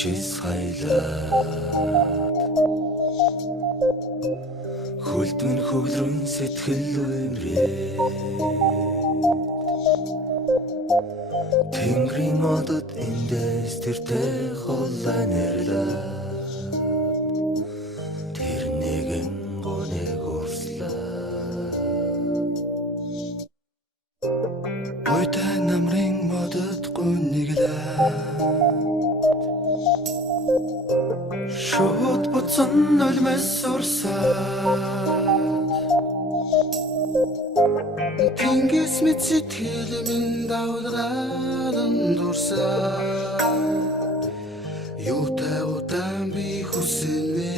хүчээс хайлаад хөлдмөн хөвлөрөн сэтгэл үемрээ Тэнгэрийн модод эндээс тэртэй холлаа нэрлээ Тэр нэгэн гонэг урслаа Ойтай намрын модод гонэглээ Шууд буцан нулимс урсаад Тэнгис мэт сэтгэл минь давлгаалан дурсаад Юутай удаан би хүсэнвэ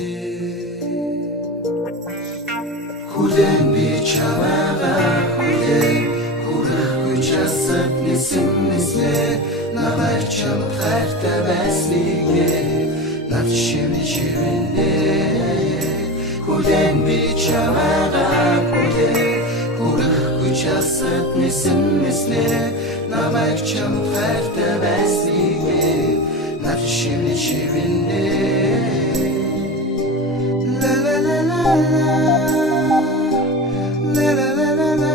Хүлээн би чамайга хүлээн Хүрэх часад нисэнэ Намайг чам хайртай байсныг Над шивний шивэнэ Хүлээн би чамайга хүлээн Хүрэх часад нисэнэ Намайг чам хайртай байсныг Над шивний шивэнэ La la la la la La la la la la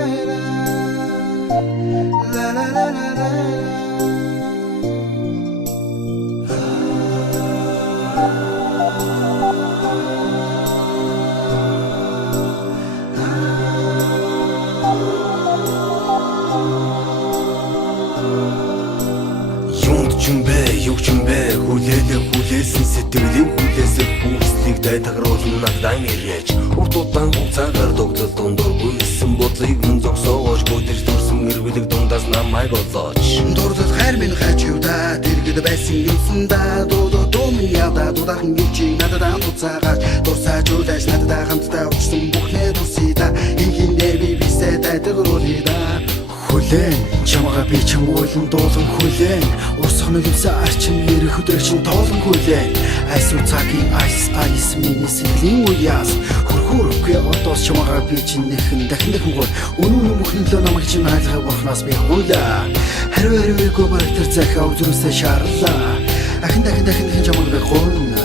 La la la la la Юг чимбэ хүлээсэн сэтгэлийн хүлээсэл хүслийг дайтагруулан надад ирээч Уртудаан хугацаагаар тогтол дундуур гүйсэн бодлыг мөн зогсоогооч Гүдэрч дурсан эргэлэг дундаас намайг олооч Дурдад хайр минь хайч юуда дэргэд байсан юмсанда Дуу минь явда дуудахан гिचиг надад амтуцаагаач Дурсаач үлээж надад хамтдаа учсан бүхнээ дурсийда Инхиндээ би бисээ дайтагруулъя Хүлээн чамгаа би чам уйлан дуулан хүлээн Урсах нулимсаа арчин ирэх өдрөгчин тоолон хүлээн Айсуу цагийн айс миний сэтгэлийн уяас Хөрхөрөхгүй одоос чамгаа би чинь нэхэн дахин гол Үнэн бүхний лөө намайг чинь айлгай бурхнаас би хуулаа Хариу баригтар захаа үзрүүсээ шаарлаа Дахин чамгаа би гуйна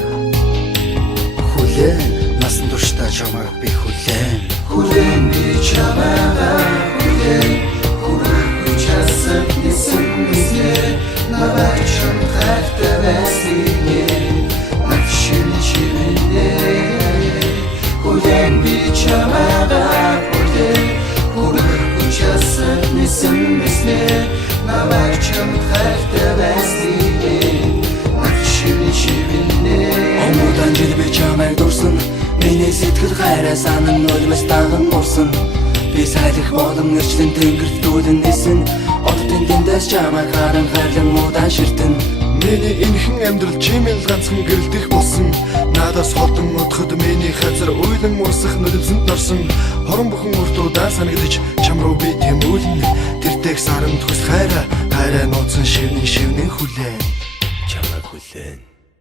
Хүлээн насан туршдаа чамгаа би хүлээн Хүлээн би чамгаа хүлээн Часад нисэнэ Намайг чам хайртай байсныг Над шивний шивэнэ Хүлээн би чамайга хүлээн Хүрэх часад нисэнэ Намайг чам хайртай байсныг Над шивний шивэнэ Омудан жил би чамайг дурсан Миний сэтгэл хайраа санан нулимс даган мурсан Би сайлах болон нэрчлэн тэнгэрт дүүлэн нисэн Оддын дэндээс чамайг харан хайрлан муудан ширтэн Миний энхэн амьдрал чимэл ганцхан гэрэлтэх болсон Надаас холдон удахад миний хазар уйлан урсах нулимсэнд норсон Хорон бүхэн уртуудаа санагдаж чам руу би тэмүүлэн Тэр дэг саранд хүс хайраа нууцсан шивнэн хүлээн